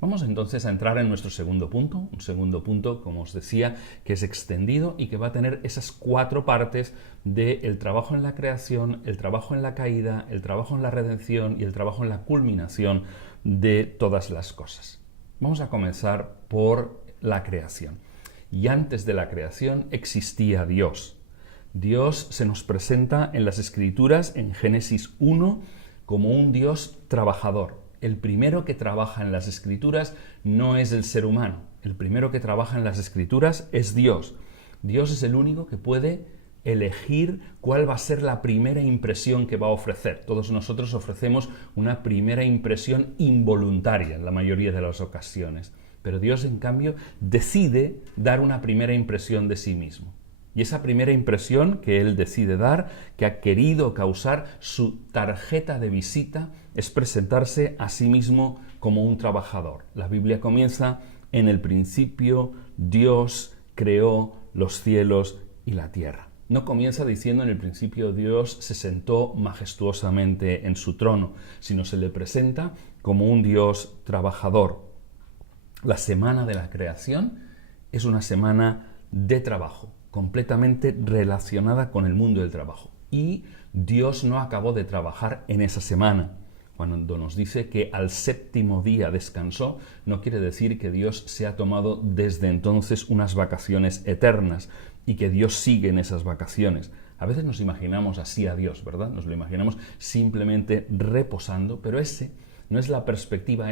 Vamos entonces a entrar en nuestro segundo punto, un segundo punto, como os decía, que es extendido y que va a tener esas 4 partes del trabajo en la creación, el trabajo en la caída, el trabajo en la redención y el trabajo en la culminación de todas las cosas. Vamos a comenzar por la creación. Y antes de la creación existía Dios. Dios se nos presenta en las Escrituras, en Génesis 1, como un Dios trabajador. El primero que trabaja en las Escrituras no es el ser humano. El primero que trabaja en las Escrituras es Dios. Dios es el único que puede elegir cuál va a ser la primera impresión que va a ofrecer. Todos nosotros ofrecemos una primera impresión involuntaria en la mayoría de las ocasiones. Pero Dios, en cambio, decide dar una primera impresión de sí mismo. Y esa primera impresión que Él decide dar, que ha querido causar, su tarjeta de visita, es presentarse a sí mismo como un trabajador. La Biblia comienza: en el principio Dios creó los cielos y la tierra. No comienza diciendo: en el principio Dios se sentó majestuosamente en su trono, sino se le presenta como un Dios trabajador. La semana de la creación es una semana de trabajo, completamente relacionada con el mundo del trabajo. Y Dios no acabó de trabajar en esa semana. Cuando nos dice que al 7º día descansó, no quiere decir que Dios se ha tomado desde entonces unas vacaciones eternas y que Dios sigue en esas vacaciones. A veces nos imaginamos así a Dios, ¿verdad? Nos lo imaginamos simplemente reposando, pero esa no es la perspectiva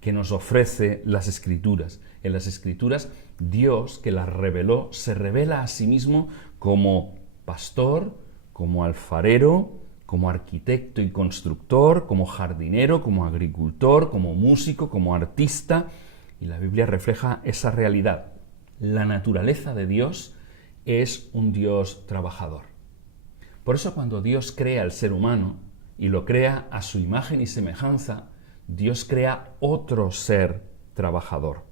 que nos ofrece las Escrituras. En las Escrituras, Dios, que las reveló, se revela a sí mismo como pastor, como alfarero, como arquitecto y constructor, como jardinero, como agricultor, como músico, como artista. Y la Biblia refleja esa realidad. La naturaleza de Dios es un Dios trabajador. Por eso, cuando Dios crea al ser humano y lo crea a su imagen y semejanza, Dios crea otro ser trabajador.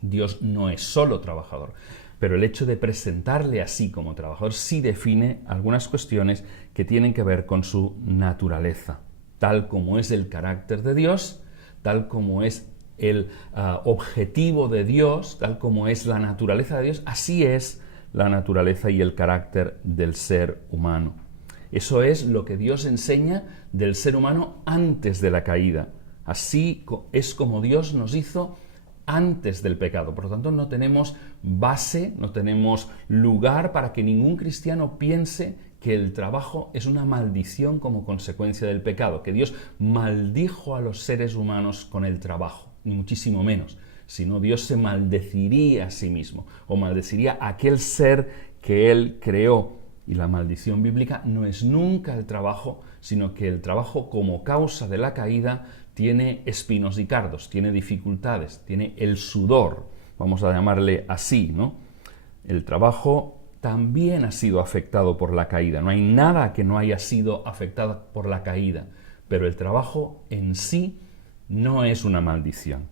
Dios no es solo trabajador, pero el hecho de presentarle así como trabajador sí define algunas cuestiones que tienen que ver con su naturaleza, tal como es el carácter de Dios, tal como es el objetivo de Dios, tal como es la naturaleza de Dios, así es la naturaleza y el carácter del ser humano. Eso es lo que Dios enseña del ser humano antes de la caída. Así es como Dios nos hizo antes del pecado. Por lo tanto, no tenemos base, no tenemos lugar para que ningún cristiano piense que el trabajo es una maldición como consecuencia del pecado, que Dios maldijo a los seres humanos con el trabajo, ni muchísimo menos. Sino Dios se maldeciría a sí mismo, o maldeciría a aquel ser que Él creó. Y la maldición bíblica no es nunca el trabajo, sino que el trabajo, como causa de la caída, tiene espinos y cardos, tiene dificultades, tiene el sudor, vamos a llamarle así, ¿no? El trabajo también ha sido afectado por la caída. No hay nada que no haya sido afectado por la caída, pero el trabajo en sí no es una maldición.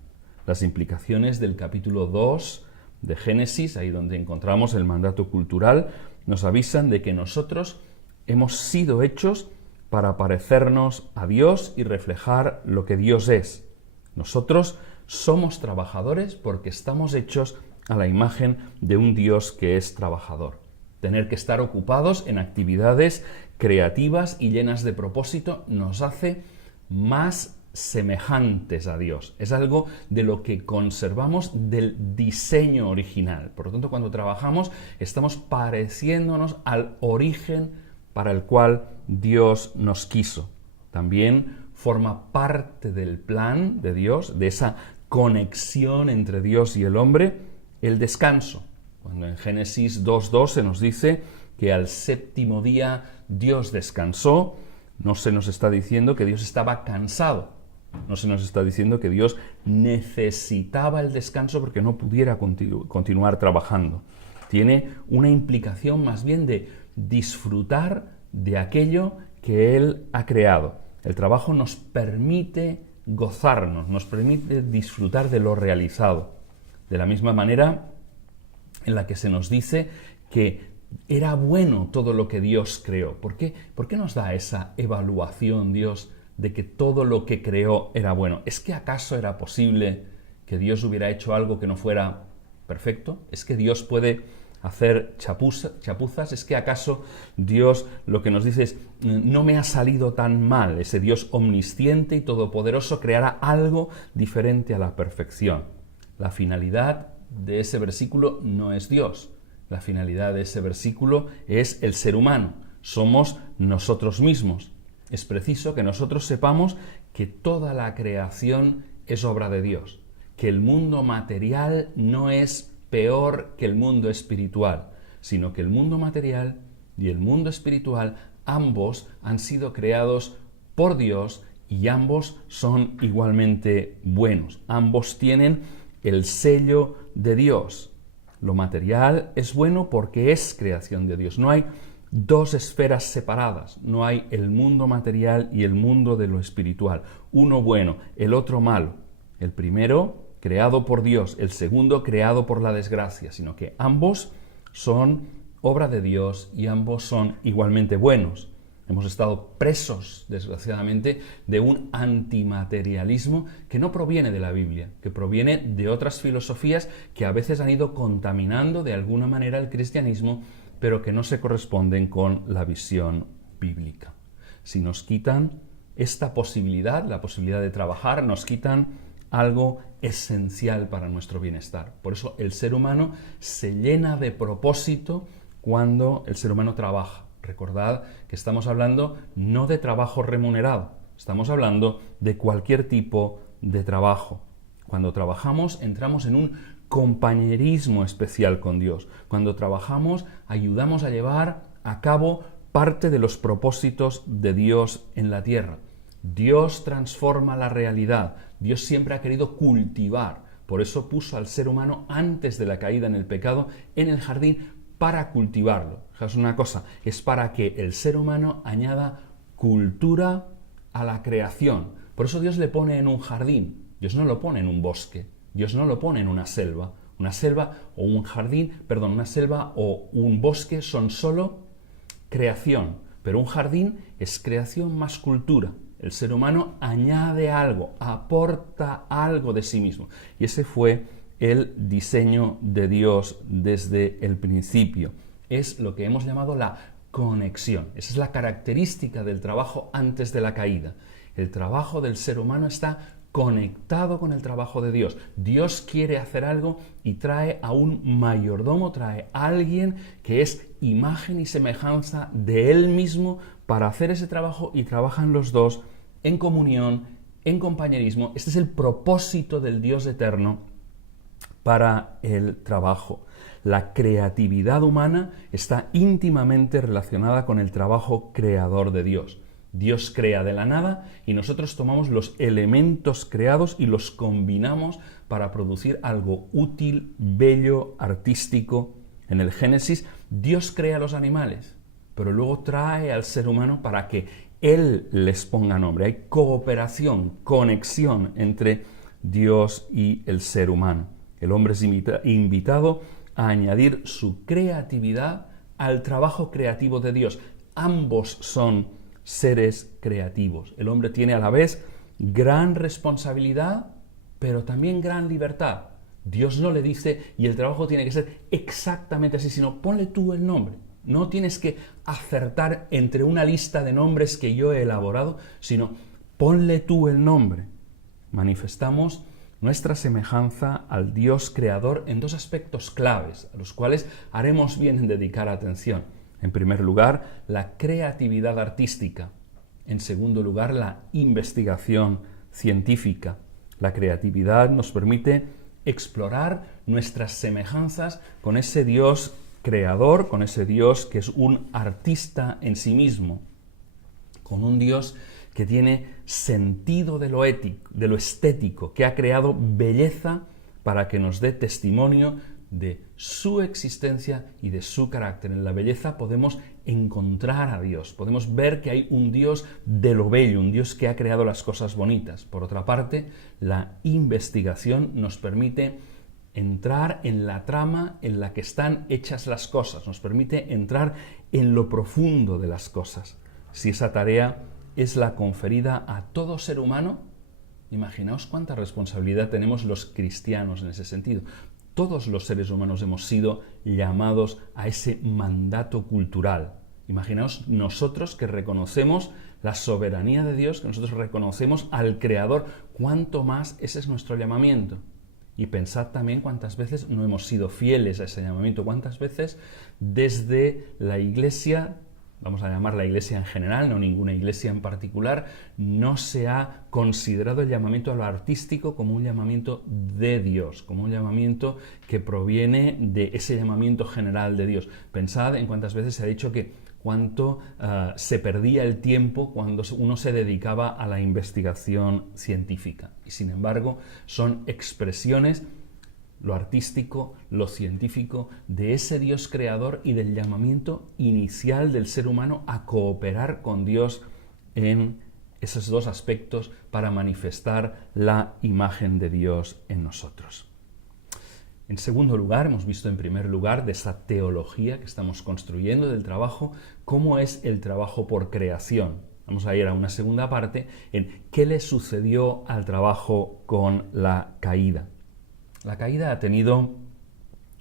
Las implicaciones del capítulo 2 de Génesis, ahí donde encontramos el mandato cultural, nos avisan de que nosotros hemos sido hechos para parecernos a Dios y reflejar lo que Dios es. Nosotros somos trabajadores porque estamos hechos a la imagen de un Dios que es trabajador. Tener que estar ocupados en actividades creativas y llenas de propósito nos hace más semejantes a Dios. Es algo de lo que conservamos del diseño original. Por lo tanto, cuando trabajamos, estamos pareciéndonos al origen para el cual Dios nos quiso. También forma parte del plan de Dios, de esa conexión entre Dios y el hombre, el descanso. Cuando en Génesis 2:2 se nos dice que al 7º día Dios descansó, no se nos está diciendo que Dios estaba cansado. No se nos está diciendo que Dios necesitaba el descanso porque no pudiera continuar trabajando. Tiene una implicación más bien de disfrutar de aquello que Él ha creado. El trabajo nos permite gozarnos, nos permite disfrutar de lo realizado. De la misma manera en la que se nos dice que era bueno todo lo que Dios creó. ¿Por qué nos da esa evaluación Dios de que todo lo que creó era bueno. ¿Es que acaso era posible que Dios hubiera hecho algo que no fuera perfecto? ¿Es que Dios puede hacer chapuzas? ¿Es que acaso Dios lo que nos dice es, no me ha salido tan mal? Ese Dios omnisciente y todopoderoso creará algo diferente a la perfección. La finalidad de ese versículo no es Dios. La finalidad de ese versículo es el ser humano. Somos nosotros mismos. Es preciso que nosotros sepamos que toda la creación es obra de Dios, que el mundo material no es peor que el mundo espiritual, sino que el mundo material y el mundo espiritual, ambos han sido creados por Dios y ambos son igualmente buenos. Ambos tienen el sello de Dios. Lo material es bueno porque es creación de Dios. No hay dos esferas separadas. No hay el mundo material y el mundo de lo espiritual. Uno bueno, el otro malo. El primero creado por Dios, el segundo creado por la desgracia, sino que ambos son obra de Dios y ambos son igualmente buenos. Hemos estado presos, desgraciadamente, de un antimaterialismo que no proviene de la Biblia, que proviene de otras filosofías que a veces han ido contaminando de alguna manera el cristianismo, pero que no se corresponden con la visión bíblica. Si nos quitan esta posibilidad, la posibilidad de trabajar, nos quitan algo esencial para nuestro bienestar. Por eso el ser humano se llena de propósito cuando el ser humano trabaja. Recordad que estamos hablando no de trabajo remunerado, estamos hablando de cualquier tipo de trabajo. Cuando trabajamos entramos en un compañerismo especial con Dios. Cuando trabajamos ayudamos a llevar a cabo parte de los propósitos de Dios en la tierra. Dios transforma la realidad. Dios siempre ha querido cultivar. Por eso puso al ser humano antes de la caída en el pecado en el jardín para cultivarlo. Es una cosa, es para que el ser humano añada cultura a la creación. Por eso Dios le pone en un jardín. Dios no lo pone en un bosque. Dios no lo pone en una selva. Una selva o un jardín, perdón, una selva o un bosque son solo creación. Pero un jardín es creación más cultura. El ser humano añade algo, aporta algo de sí mismo. Y ese fue el diseño de Dios desde el principio. Es lo que hemos llamado la conexión. Esa es la característica del trabajo antes de la caída. El trabajo del ser humano está conectado con el trabajo de Dios. Dios quiere hacer algo y trae a un mayordomo, trae a alguien que es imagen y semejanza de Él mismo para hacer ese trabajo y trabajan los dos en comunión, en compañerismo. Este es el propósito del Dios eterno para el trabajo. La creatividad humana está íntimamente relacionada con el trabajo creador de Dios. Dios crea de la nada y nosotros tomamos los elementos creados y los combinamos para producir algo útil, bello, artístico. En el Génesis, Dios crea los animales, pero luego trae al ser humano para que Él les ponga nombre. Hay cooperación, conexión entre Dios y el ser humano. El hombre es invitado a añadir su creatividad al trabajo creativo de Dios. Ambos son seres creativos. El hombre tiene a la vez gran responsabilidad, pero también gran libertad. Dios no le dice, y el trabajo tiene que ser exactamente así, sino ponle tú el nombre. No tienes que acertar entre una lista de nombres que yo he elaborado, sino ponle tú el nombre. Manifestamos nuestra semejanza al Dios creador en dos aspectos claves, a los cuales haremos bien en dedicar atención. En primer lugar, la creatividad artística. En segundo lugar, la investigación científica. La creatividad nos permite explorar nuestras semejanzas con ese Dios creador, con ese Dios que es un artista en sí mismo, con un Dios que tiene sentido de lo ético, de lo estético, que ha creado belleza para que nos dé testimonio de su existencia y de su carácter. En la belleza podemos encontrar a Dios, podemos ver que hay un Dios de lo bello, un Dios que ha creado las cosas bonitas. Por otra parte, la investigación nos permite entrar en la trama en la que están hechas las cosas, nos permite entrar en lo profundo de las cosas. Si esa tarea es la conferida a todo ser humano. Imaginaos cuánta responsabilidad tenemos los cristianos en ese sentido. Todos los seres humanos hemos sido llamados a ese mandato cultural. Imaginaos nosotros que reconocemos la soberanía de Dios, que nosotros reconocemos al Creador, cuánto más ese es nuestro llamamiento. Y pensad también cuántas veces no hemos sido fieles a ese llamamiento, cuántas veces desde la Iglesia, vamos a llamar la Iglesia en general, no ninguna iglesia en particular, no se ha considerado el llamamiento a lo artístico como un llamamiento de Dios, como un llamamiento que proviene de ese llamamiento general de Dios. Pensad en cuántas veces se ha dicho que cuánto se perdía el tiempo cuando uno se dedicaba a la investigación científica. Y sin embargo, son expresiones, lo artístico, lo científico, de ese Dios creador y del llamamiento inicial del ser humano a cooperar con Dios en esos dos aspectos para manifestar la imagen de Dios en nosotros. En segundo lugar, hemos visto en primer lugar de esa teología que estamos construyendo del trabajo, cómo es el trabajo por creación. Vamos a ir a una segunda parte en qué le sucedió al trabajo con la caída. La caída ha tenido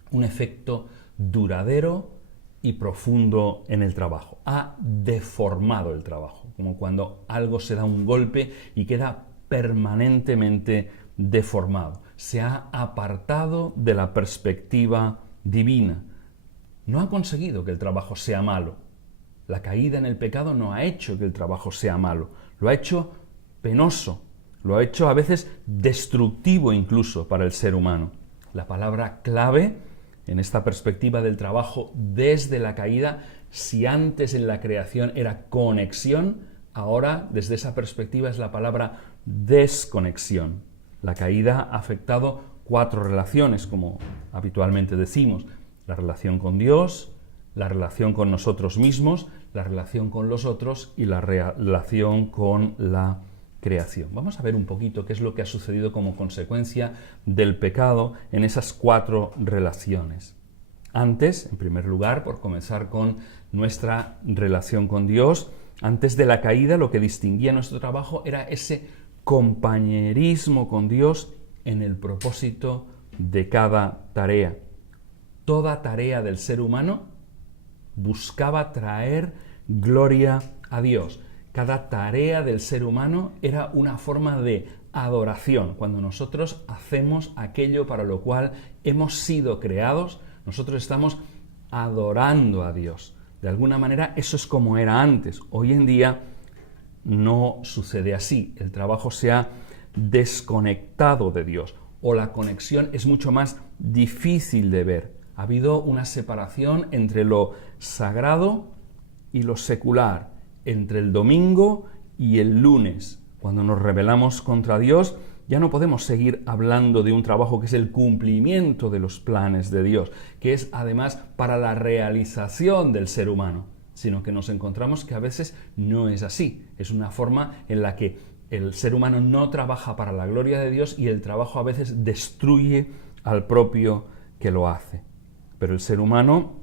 un efecto duradero y profundo en el trabajo. Ha deformado el trabajo, como cuando algo se da un golpe y queda permanentemente deformado. Se ha apartado de la perspectiva divina. No ha conseguido que el trabajo sea malo. La caída en el pecado no ha hecho que el trabajo sea malo. Lo ha hecho penoso. Lo ha hecho a veces destructivo incluso para el ser humano. La palabra clave en esta perspectiva del trabajo desde la caída, si antes en la creación era conexión, ahora desde esa perspectiva es la palabra desconexión. La caída ha afectado 4 relaciones, como habitualmente decimos: la relación con Dios, la relación con nosotros mismos, la relación con los otros y la relación con la creación. Vamos a ver un poquito qué es lo que ha sucedido como consecuencia del pecado en esas 4 relaciones. Antes, en primer lugar, por comenzar con nuestra relación con Dios, antes de la caída lo que distinguía nuestro trabajo era ese compañerismo con Dios en el propósito de cada tarea. Toda tarea del ser humano buscaba traer gloria a Dios. Cada tarea del ser humano era una forma de adoración. Cuando nosotros hacemos aquello para lo cual hemos sido creados, nosotros estamos adorando a Dios. De alguna manera eso es como era antes. Hoy en día no sucede así. El trabajo se ha desconectado de Dios, o la conexión es mucho más difícil de ver. Ha habido una separación entre lo sagrado y lo secular, entre el domingo y el lunes. Cuando nos rebelamos contra Dios, ya no podemos seguir hablando de un trabajo que es el cumplimiento de los planes de Dios, que es además para la realización del ser humano, sino que nos encontramos que a veces no es así. Es una forma en la que el ser humano no trabaja para la gloria de Dios y el trabajo a veces destruye al propio que lo hace. Pero el ser humano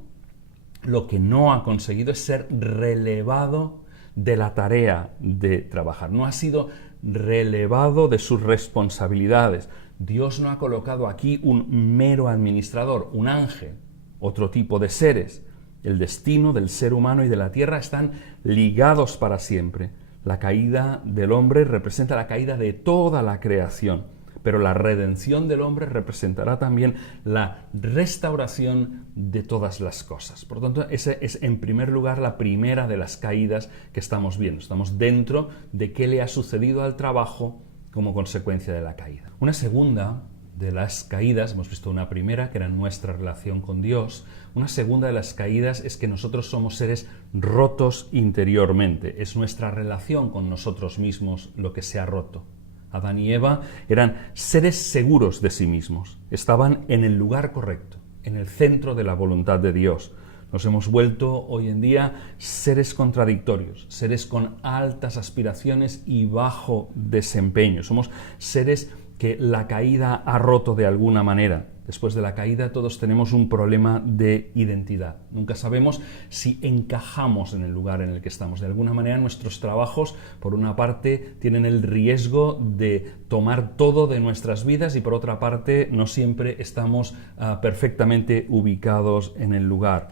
lo que no ha conseguido es ser relevado de la tarea de trabajar. No ha sido relevado de sus responsabilidades. Dios no ha colocado aquí un mero administrador, un ángel, otro tipo de seres. El destino del ser humano y de la tierra están ligados para siempre. La caída del hombre representa la caída de toda la creación, pero la redención del hombre representará también la restauración de todas las cosas. Por lo tanto, esa es en primer lugar la primera de las caídas que estamos viendo. Estamos dentro de qué le ha sucedido al trabajo como consecuencia de la caída. Una segunda de las caídas, hemos visto una primera que era nuestra relación con Dios, una segunda de las caídas es que nosotros somos seres rotos interiormente, es nuestra relación con nosotros mismos lo que se ha roto. Adán y Eva eran seres seguros de sí mismos, estaban en el lugar correcto, en el centro de la voluntad de Dios. Nos hemos vuelto hoy en día seres contradictorios, seres con altas aspiraciones y bajo desempeño. Somos seres que la caída ha roto de alguna manera. Después de la caída todos tenemos un problema de identidad. Nunca sabemos si encajamos en el lugar en el que estamos. De alguna manera nuestros trabajos, por una parte, tienen el riesgo de tomar todo de nuestras vidas y por otra parte no siempre estamos perfectamente ubicados en el lugar.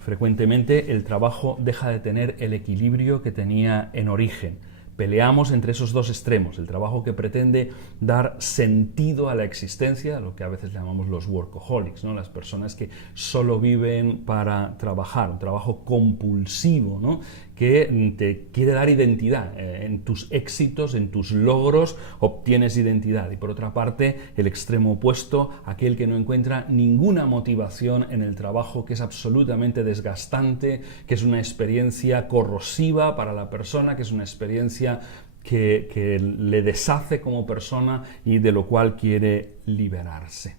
Frecuentemente el trabajo deja de tener el equilibrio que tenía en origen. Peleamos entre esos dos extremos, el trabajo que pretende dar sentido a la existencia, lo que a veces llamamos los workaholics, ¿no? Las personas que solo viven para trabajar, un trabajo compulsivo, ¿no? Que te quiere dar identidad. En tus éxitos, en tus logros, obtienes identidad. Y por otra parte, el extremo opuesto, aquel que no encuentra ninguna motivación en el trabajo, que es absolutamente desgastante, que es una experiencia corrosiva para la persona, que es una experiencia que le deshace como persona y de lo cual quiere liberarse.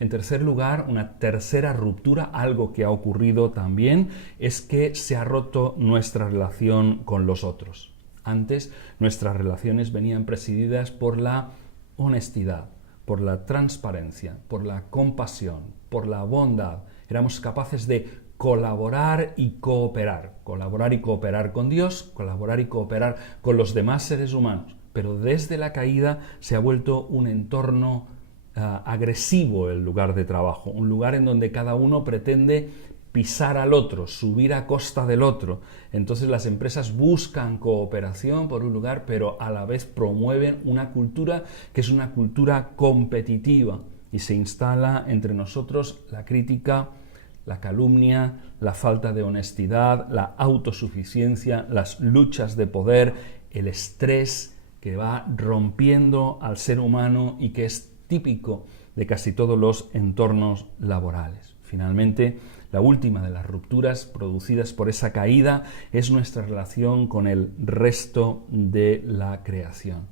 En tercer lugar, una tercera ruptura, algo que ha ocurrido también, es que se ha roto nuestra relación con los otros. Antes, nuestras relaciones venían presididas por la honestidad, por la transparencia, por la compasión, por la bondad. Éramos capaces de colaborar y cooperar con Dios, colaborar y cooperar con los demás seres humanos. Pero desde la caída se ha vuelto un entorno agresivo el lugar de trabajo, un lugar en donde cada uno pretende pisar al otro, subir a costa del otro. Entonces las empresas buscan cooperación por un lugar, pero a la vez promueven una cultura que es una cultura competitiva y se instala entre nosotros la crítica, la calumnia, la falta de honestidad, la autosuficiencia, las luchas de poder, el estrés que va rompiendo al ser humano y que es típico de casi todos los entornos laborales. Finalmente, la última de las rupturas producidas por esa caída es nuestra relación con el resto de la creación.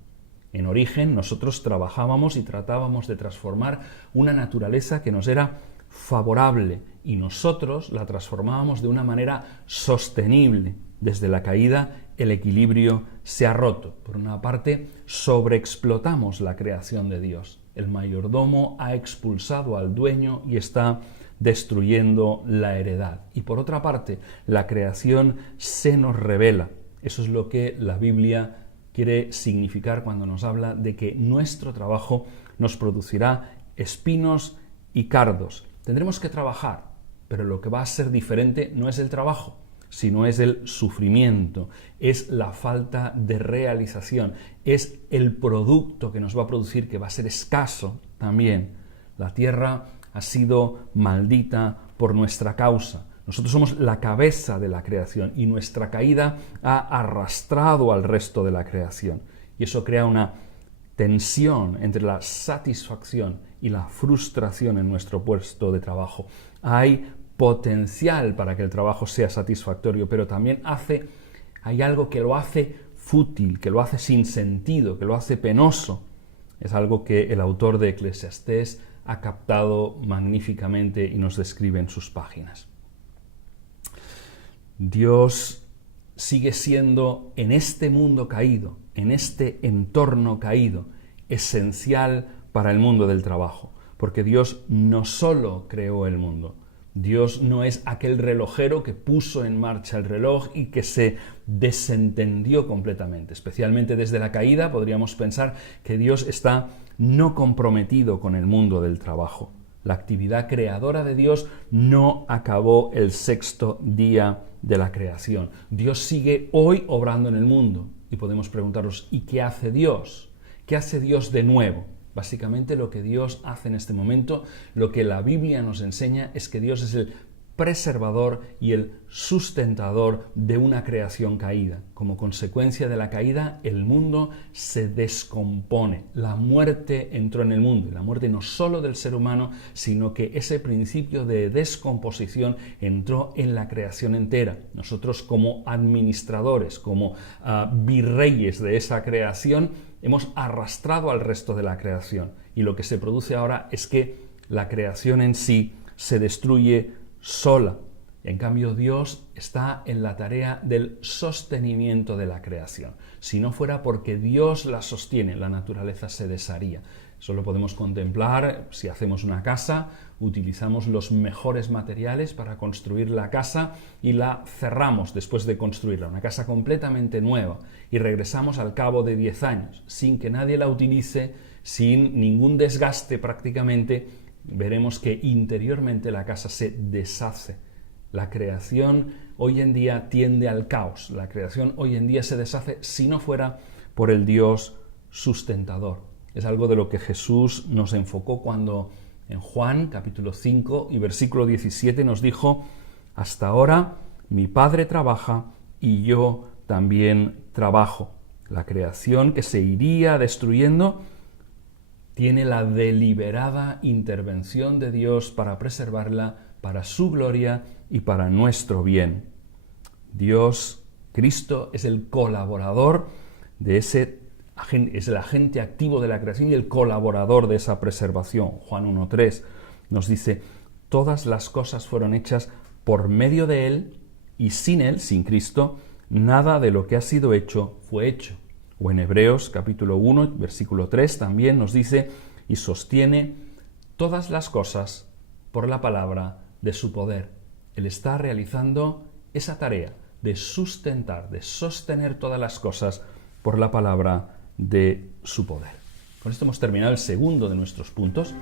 En origen, nosotros trabajábamos y tratábamos de transformar una naturaleza que nos era favorable y nosotros la transformábamos de una manera sostenible. Desde la caída, el equilibrio se ha roto. Por una parte, sobreexplotamos la creación de Dios. El mayordomo ha expulsado al dueño y está destruyendo la heredad. Y por otra parte, la creación se nos revela. Eso es lo que la Biblia quiere significar cuando nos habla de que nuestro trabajo nos producirá espinos y cardos. Tendremos que trabajar, pero lo que va a ser diferente no es el trabajo, sino es el sufrimiento, es la falta de realización, es el producto que nos va a producir, que va a ser escaso también. La tierra ha sido maldita por nuestra causa. Nosotros somos la cabeza de la creación y nuestra caída ha arrastrado al resto de la creación. Y eso crea una tensión entre la satisfacción y la frustración en nuestro puesto de trabajo. Hay potencial para que el trabajo sea satisfactorio, pero también hay algo que lo hace fútil, que lo hace sin sentido, que lo hace penoso. Es algo que el autor de Eclesiastés ha captado magníficamente y nos describe en sus páginas. Dios sigue siendo en este mundo caído, en este entorno caído, esencial para el mundo del trabajo, porque Dios no solo creó el mundo, Dios no es aquel relojero que puso en marcha el reloj y que se desentendió completamente. Especialmente desde la caída podríamos pensar que Dios está no comprometido con el mundo del trabajo. La actividad creadora de Dios no acabó el sexto día de la creación. Dios sigue hoy obrando en el mundo y podemos preguntarnos, ¿y qué hace Dios? ¿Qué hace Dios de nuevo? Básicamente lo que Dios hace en este momento, lo que la Biblia nos enseña es que Dios es el preservador y el sustentador de una creación caída. Como consecuencia de la caída, el mundo se descompone. La muerte entró en el mundo. Y la muerte no solo del ser humano, sino que ese principio de descomposición entró en la creación entera. Nosotros como administradores, como virreyes de esa creación, hemos arrastrado al resto de la creación. Y lo que se produce ahora es que la creación en sí se destruye sola. En cambio, Dios está en la tarea del sostenimiento de la creación. Si no fuera porque Dios la sostiene, la naturaleza se desharía. Eso lo podemos contemplar si hacemos una casa, utilizamos los mejores materiales para construir la casa y la cerramos después de construirla, una casa completamente nueva, y regresamos al cabo de 10 años, sin que nadie la utilice, sin ningún desgaste prácticamente, veremos que interiormente la casa se deshace. La creación hoy en día tiende al caos, la creación hoy en día se deshace si no fuera por el Dios sustentador. Es algo de lo que Jesús nos enfocó cuando en Juan capítulo 5 y versículo 17 nos dijo: hasta ahora mi Padre trabaja y yo también trabajo. La creación que se iría destruyendo tiene la deliberada intervención de Dios para preservarla para su gloria y para nuestro bien. Dios, Cristo, es el colaborador de es el agente activo de la creación y el colaborador de esa preservación. Juan 1:3 nos dice: todas las cosas fueron hechas por medio de Él, y sin Él, sin Cristo, nada de lo que ha sido hecho fue hecho. O en Hebreos capítulo 1, versículo 3 también nos dice: y sostiene todas las cosas por la palabra de su poder. Él está realizando esa tarea de sustentar, de sostener todas las cosas por la palabra de su poder. Con esto hemos terminado el segundo de nuestros puntos.